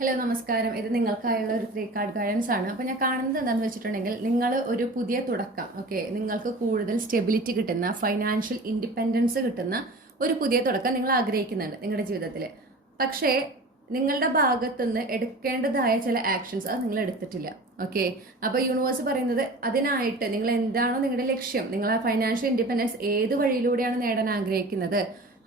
Hello നമസ്കാരം. ഇത് നിങ്ങൾക്കായുള്ള ഒരു 3 കാർഡ് ഗൈഡൻസ് ആണ്. അപ്പോൾ ഞാൻ കാണുന്നത് എന്താണെന്ന് വെച്ചിട്ടുണ്ടെങ്കിൽ നിങ്ങൾ ഒരു പുതിയ തുടക്കം, ഓക്കെ, നിങ്ങൾക്ക് കൂടുതൽ സ്റ്റെബിലിറ്റി കിട്ടുന്ന, ഫൈനാൻഷ്യൽ ഇൻഡിപെൻഡൻസ് കിട്ടുന്ന ഒരു പുതിയ തുടക്കം നിങ്ങൾ ആഗ്രഹിക്കുന്നുണ്ട് നിങ്ങളുടെ ജീവിതത്തിൽ. പക്ഷേ നിങ്ങളുടെ ഭാഗത്തുനിന്ന് എടുക്കേണ്ടതായ ചില ആക്ഷൻസ് അത് നിങ്ങൾ എടുത്തിട്ടില്ല. ഓക്കെ, അപ്പോൾ യൂണിവേഴ്സ് പറയുന്നത് അതിനായിട്ട് നിങ്ങൾ എന്താണോ നിങ്ങളുടെ ലക്ഷ്യം, നിങ്ങൾ ആ ഫൈനാൻഷ്യൽ ഇൻഡിപെൻഡൻസ് ഏത് വഴിയിലൂടെയാണ് നേടാൻ ആഗ്രഹിക്കുന്നത്,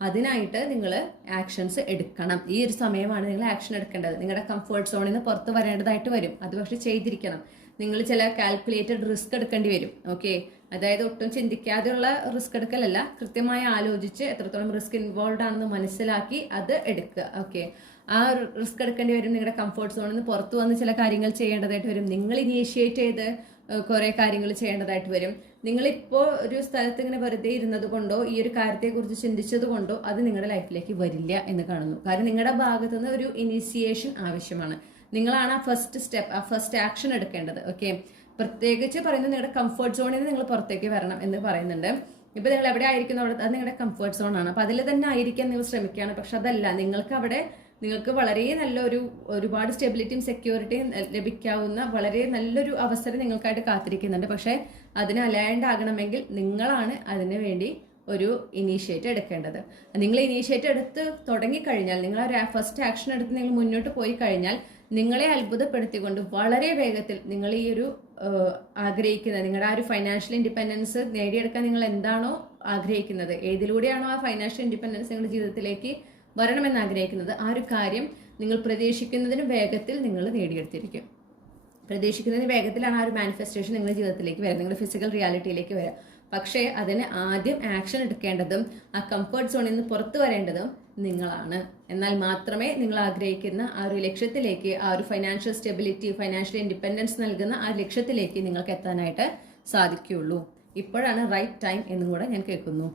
അതിനായിട്ട് നിങ്ങൾ ആക്ഷൻസ് എടുക്കണം. ഈ ഒരു സമയമാണ് നിങ്ങൾ ആക്ഷൻ എടുക്കേണ്ടത്. നിങ്ങളുടെ കംഫർട്ട് സോണിൽ നിന്ന് പുറത്ത് വരേണ്ടതായിട്ട് വരും. അത് പക്ഷെ ചെയ്തിരിക്കണം. നിങ്ങൾ ചില കാൽക്കുലേറ്റഡ് റിസ്ക് എടുക്കേണ്ടി വരും. ഓക്കെ, അതായത് ഒട്ടും ചിന്തിക്കാതെയുള്ള റിസ്ക് എടുക്കലല്ല, കൃത്യമായി ആലോചിച്ച് എത്രത്തോളം റിസ്ക് ഇൻവോൾവ് ആണെന്ന് മനസ്സിലാക്കി അത് എടുക്കുക. ഓക്കെ, ആ റിസ്ക് എടുക്കേണ്ടി വരും. നിങ്ങളുടെ കംഫർട്ട് സോണിൽ നിന്ന് പുറത്തു വന്ന് ചില കാര്യങ്ങൾ ചെയ്യേണ്ടതായിട്ട് വരും. നിങ്ങൾ ഇനീഷ്യേറ്റ് ചെയ്ത് കുറെ കാര്യങ്ങൾ ചെയ്യേണ്ടതായിട്ട് വരും. നിങ്ങളിപ്പോൾ ഒരു സ്ഥലത്ത് ഇങ്ങനെ വെറുതെ ഇരുന്നത് കൊണ്ടോ ഈ ഒരു കാര്യത്തെക്കുറിച്ച് ചിന്തിച്ചത് കൊണ്ടോ അത് നിങ്ങളുടെ ലൈഫിലേക്ക് വരില്ല എന്ന് കാണുന്നു. കാരണം നിങ്ങളുടെ ഭാഗത്തു നിന്ന് ഒരു ഇനീഷ്യേഷൻ ആവശ്യമാണ്. നിങ്ങളാണ് ആ ഫസ്റ്റ് സ്റ്റെപ്പ്, ആ ഫസ്റ്റ് ആക്ഷൻ എടുക്കേണ്ടത്. ഓക്കെ, പ്രത്യേകിച്ച് പറയുന്നത് നിങ്ങളുടെ കംഫർട്ട് സോണിൽ നിന്ന് നിങ്ങൾ പുറത്തേക്ക് വരണം എന്ന് പറയുന്നുണ്ട്. ഇപ്പൊ നിങ്ങൾ എവിടെ ആയിരിക്കുന്നു അവിടെ അത് നിങ്ങളുടെ കംഫർട്ട് സോൺ ആണ്. അപ്പൊ അതിൽ തന്നെ ആയിരിക്കാൻ നിങ്ങൾ ശ്രമിക്കുകയാണ്. പക്ഷെ അതല്ല, നിങ്ങൾക്ക് വളരെ ഒരുപാട് സ്റ്റെബിലിറ്റിയും സെക്യൂരിറ്റിയും ലഭിക്കാവുന്ന വളരെ നല്ലൊരു അവസരം നിങ്ങൾക്കായിട്ട് കാത്തിരിക്കുന്നുണ്ട്. പക്ഷെ അതിന് അലൈൻഡ് ആകണമെങ്കിൽ നിങ്ങളാണ് അതിനു വേണ്ടി ഒരു ഇനീഷ്യേറ്റ് എടുക്കേണ്ടത്. നിങ്ങൾ ഇനീഷ്യേറ്റ് എടുത്ത് തുടങ്ങിക്കഴിഞ്ഞാൽ, നിങ്ങൾ ആ ഫസ്റ്റ് ആക്ഷൻ എടുത്ത് നിങ്ങൾ മുന്നോട്ട് പോയി കഴിഞ്ഞാൽ, നിങ്ങളെ അത്ഭുതപ്പെടുത്തിക്കൊണ്ട് വളരെ വേഗത്തിൽ നിങ്ങൾ ഈ ഒരു ആഗ്രഹിക്കുന്നത്, നിങ്ങളുടെ ആ ഒരു ഫൈനാൻഷ്യൽ ഇൻഡിപെൻഡൻസ് നേടിയെടുക്കാൻ നിങ്ങൾ എന്താണോ ആഗ്രഹിക്കുന്നത്, ഏതിലൂടെയാണോ ആ ഫൈനാൻഷ്യൽ ഇൻഡിപെൻഡൻസ് നിങ്ങളുടെ ജീവിതത്തിലേക്ക് വരണമെന്ന് ആഗ്രഹിക്കുന്നത്, ആ ഒരു കാര്യം നിങ്ങൾ പ്രതീക്ഷിക്കുന്നതിന് വേഗത്തിൽ നിങ്ങൾ നേടിയെടുത്തിരിക്കും. പ്രതീക്ഷിക്കുന്നതിന് വേഗത്തിലാണ് ആ ഒരു മാനിഫെസ്റ്റേഷൻ നിങ്ങളുടെ ജീവിതത്തിലേക്ക് വരിക, നിങ്ങളുടെ ഫിസിക്കൽ റിയാലിറ്റിയിലേക്ക് വരിക. പക്ഷേ അതിന് ആദ്യം ആക്ഷൻ എടുക്കേണ്ടതും ആ കംഫർട്ട് സോണിൽ നിന്ന് പുറത്തു വരേണ്ടതും നിങ്ങളാണ്. എന്നാൽ മാത്രമേ നിങ്ങൾ ആഗ്രഹിക്കുന്ന ആ ഒരു ലക്ഷ്യത്തിലേക്ക്, ആ ഒരു ഫൈനാൻഷ്യൽ സ്റ്റെബിലിറ്റി, ഫൈനാൻഷ്യൽ ഇൻഡിപെൻഡൻസ് നൽകുന്ന ആ ലക്ഷ്യത്തിലേക്ക് നിങ്ങൾക്ക് എത്താനായിട്ട് സാധിക്കുകയുള്ളൂ. ഇപ്പോഴാണ് റൈറ്റ് ടൈം എന്നും കൂടെ ഞാൻ കേൾക്കുന്നു.